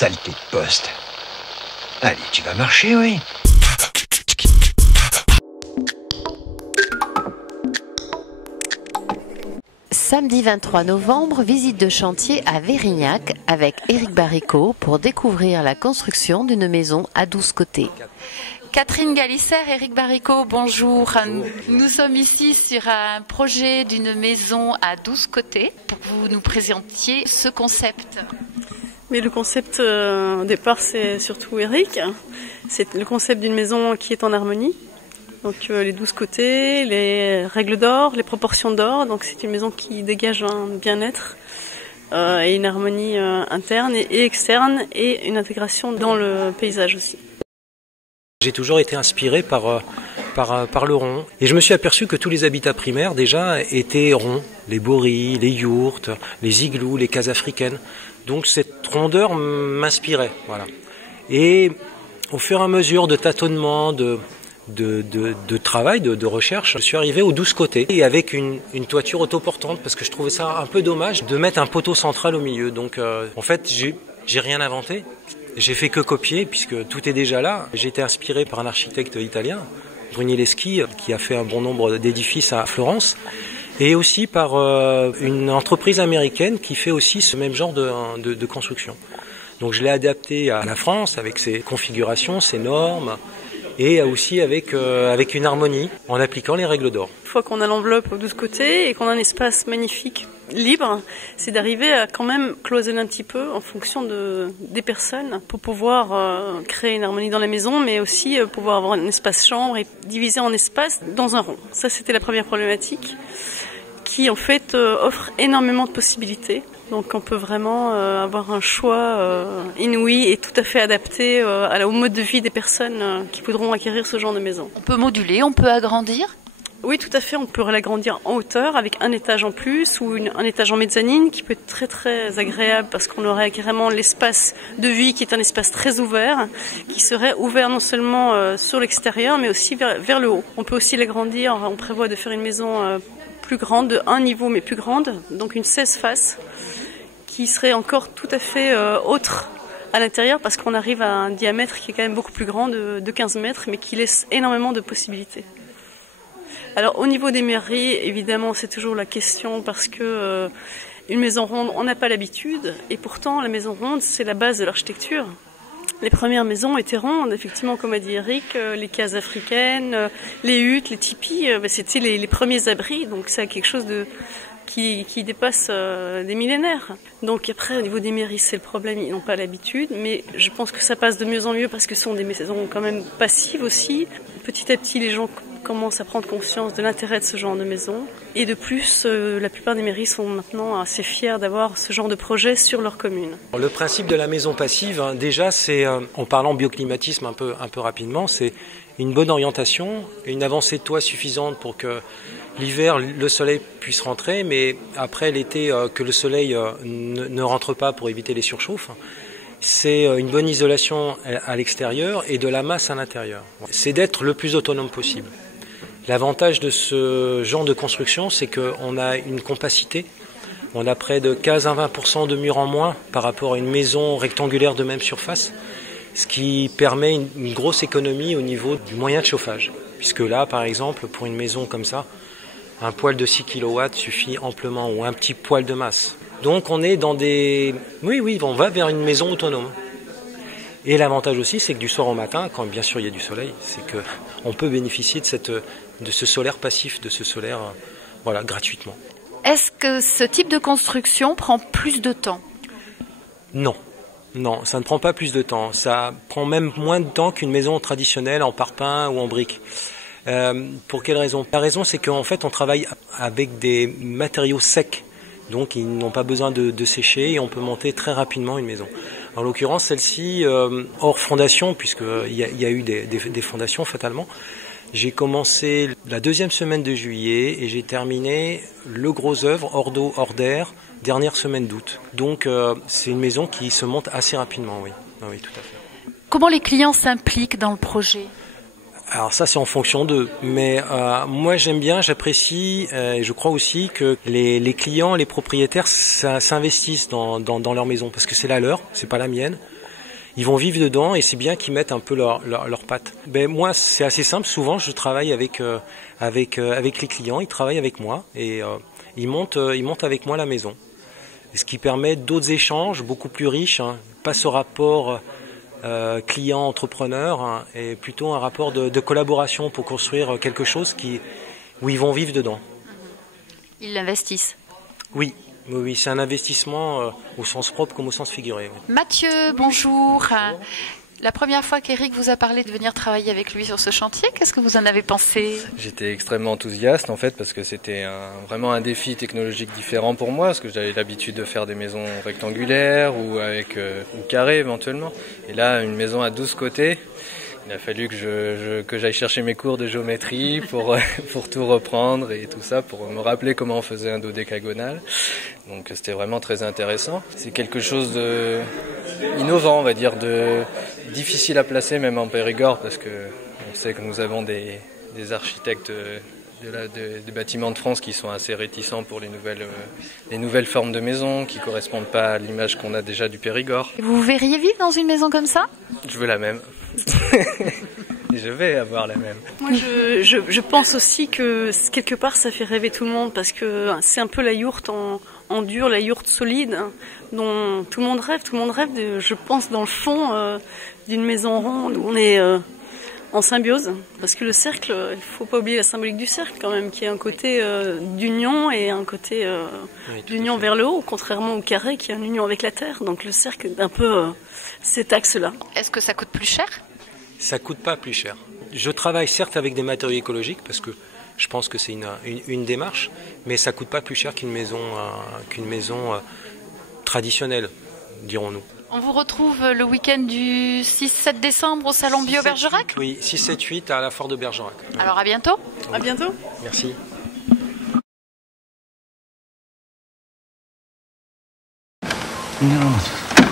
Saleté de poste. Allez, tu vas marcher, oui. Samedi 23 novembre, visite de chantier à Vérignac avec Éric Baricot pour découvrir la construction d'une maison à 12 côtés. Catherine Galissère, Éric Baricot, bonjour. Nous sommes ici sur un projet d'une maison à 12 côtés pour que vous nous présentiez ce concept. Mais le concept au départ, c'est surtout Éric. C'est le concept d'une maison qui est en harmonie. Donc les 12 côtés, les règles d'or, les proportions d'or. Donc c'est une maison qui dégage un bien-être et une harmonie interne et externe et une intégration dans le paysage aussi. J'ai toujours été inspiré par le rond. Et je me suis aperçu que tous les habitats primaires déjà étaient ronds. Les boris, les yourtes, les igloos, les cases africaines. Donc cette rondeur m'inspirait. Voilà. Et au fur et à mesure de tâtonnement, de travail, de recherche, je suis arrivé aux 12 côtés et avec une toiture autoportante parce que je trouvais ça un peu dommage de mettre un poteau central au milieu. Donc en fait, j'ai rien inventé. J'ai fait que copier puisque tout est déjà là. J'ai été inspiré par un architecte italien, Brunelleschi, qui a fait un bon nombre d'édifices à Florence, et aussi par une entreprise américaine qui fait aussi ce même genre de construction. Donc je l'ai adapté à la France avec ses configurations, ses normes, et aussi avec une harmonie en appliquant les règles d'or. Une fois qu'on a l'enveloppe aux 12 côtés et qu'on a un espace magnifique, libre, c'est d'arriver à quand même cloisonner un petit peu en fonction des personnes pour pouvoir créer une harmonie dans la maison, mais aussi pouvoir avoir un espace chambre et diviser en espaces dans un rond. Ça, c'était la première problématique qui en fait offre énormément de possibilités. Donc on peut vraiment avoir un choix inouï et tout à fait adapté au mode de vie des personnes qui voudront acquérir ce genre de maison. On peut moduler, on peut agrandir ? Oui, tout à fait. On peut l'agrandir en hauteur avec un étage en plus ou un étage en mezzanine qui peut être très très agréable parce qu'on aurait carrément l'espace de vie qui est un espace très ouvert, qui serait ouvert non seulement sur l'extérieur mais aussi vers le haut. On peut aussi l'agrandir. On prévoit de faire une maison plus grande, de un niveau mais plus grande, donc une 16 faces qui serait encore tout à fait autre à l'intérieur parce qu'on arrive à un diamètre qui est quand même beaucoup plus grand de 15 mètres mais qui laisse énormément de possibilités. Alors au niveau des mairies, évidemment c'est toujours la question parce que une maison ronde, on n'a pas l'habitude et pourtant la maison ronde c'est la base de l'architecture. Les premières maisons étaient rondes, effectivement comme a dit Eric, les cases africaines, les huttes, les tipis, c'était les premiers abris, donc c'est quelque chose qui dépasse des millénaires. Donc après, au niveau des mairies, c'est le problème, ils n'ont pas l'habitude, mais je pense que ça passe de mieux en mieux parce que ce sont des maisons quand même passives aussi. Petit à petit, les gens commencent à prendre conscience de l'intérêt de ce genre de maison. Et de plus, la plupart des mairies sont maintenant assez fiers d'avoir ce genre de projet sur leur commune. Le principe de la maison passive, déjà, c'est, en parlant bioclimatisme un peu rapidement, c'est une bonne orientation, une avancée de toit suffisante pour que l'hiver, le soleil puisse rentrer, mais après l'été, que le soleil ne rentre pas pour éviter les surchauffes. C'est une bonne isolation à l'extérieur et de la masse à l'intérieur. C'est d'être le plus autonome possible. L'avantage de ce genre de construction, c'est qu'on a une compacité. On a près de 15 à 20% de murs en moins par rapport à une maison rectangulaire de même surface, ce qui permet une grosse économie au niveau du moyen de chauffage. Puisque là, par exemple, pour une maison comme ça, un poêle de 6 kW suffit amplement, ou un petit poêle de masse. Donc on est dans des... Oui, on va vers une maison autonome. Et l'avantage aussi, c'est que du soir au matin, quand bien sûr il y a du soleil, c'est qu'on peut bénéficier de ce solaire passif, de ce solaire gratuitement. Est-ce que ce type de construction prend plus de temps ? Non, ça ne prend pas plus de temps. Ça prend même moins de temps qu'une maison traditionnelle en parpaing ou en briques. Pour quelle raison ? La raison, c'est qu'en fait, on travaille avec des matériaux secs. Donc, ils n'ont pas besoin de sécher et on peut monter très rapidement une maison. En l'occurrence, celle-ci, hors fondation, puisqu'il y a eu des fondations fatalement, j'ai commencé la 2e semaine de juillet et j'ai terminé le gros œuvre, hors d'eau, hors d'air, dernière semaine d'août. Donc, c'est une maison qui se monte assez rapidement, oui. Oui, tout à fait. Comment les clients s'impliquent dans le projet ? Alors ça c'est en fonction d'eux, mais moi j'aime bien, j'apprécie, et je crois aussi que les clients, les propriétaires s'investissent dans leur maison parce que c'est la leur, c'est pas la mienne, ils vont vivre dedans et c'est bien qu'ils mettent un peu leurs pattes. Moi, c'est assez simple. Souvent, je travaille avec les clients. Ils travaillent avec moi et ils montent avec moi la maison. Ce qui permet d'autres échanges beaucoup plus riches. Pas ce rapport client-entrepreneur et plutôt un rapport de collaboration pour construire quelque chose où ils vont vivre dedans. Ils l'investissent. Oui, c'est un investissement au sens propre comme au sens figuré. Oui. Mathieu, bonjour. La première fois qu'Éric vous a parlé de venir travailler avec lui sur ce chantier, qu'est-ce que vous en avez pensé? J'étais extrêmement enthousiaste en fait parce que c'était vraiment un défi technologique différent pour moi parce que j'avais l'habitude de faire des maisons rectangulaires ou carrées éventuellement. Et là, une maison à 12 côtés. Il a fallu que j'aille chercher mes cours de géométrie pour tout reprendre et tout ça, pour me rappeler comment on faisait un dodécagonal. Donc c'était vraiment très intéressant. C'est quelque chose de innovant, on va dire, de difficile à placer même en Périgord, parce que on sait que nous avons des architectes des bâtiments de France qui sont assez réticents pour les nouvelles formes de maisons qui correspondent pas à l'image qu'on a déjà du Périgord. Vous verriez vivre dans une maison comme ça? Je veux la même. Je vais avoir la même. Moi, je pense aussi que quelque part ça fait rêver tout le monde parce que c'est un peu la yourte en dur, la yourte solide dont tout le monde rêve. Tout le monde rêve, je pense, dans le fond d'une maison ronde où on est en symbiose. Parce que le cercle, il faut pas oublier la symbolique du cercle quand même, qui est un côté d'union et un côté d'union vers le haut, contrairement au carré qui est une union avec la terre. Donc le cercle est un peu cet axe-là. Est-ce que ça coûte plus cher? Ça coûte pas plus cher. Je travaille certes avec des matériaux écologiques parce que je pense que c'est une démarche, mais ça coûte pas plus cher qu'une maison traditionnelle, dirons-nous. On vous retrouve le week-end du 6-7 décembre au Salon Bio Bergerac? Oui, 6-7-8 à la Foire de Bergerac. Alors à bientôt. À bientôt. Merci. Non.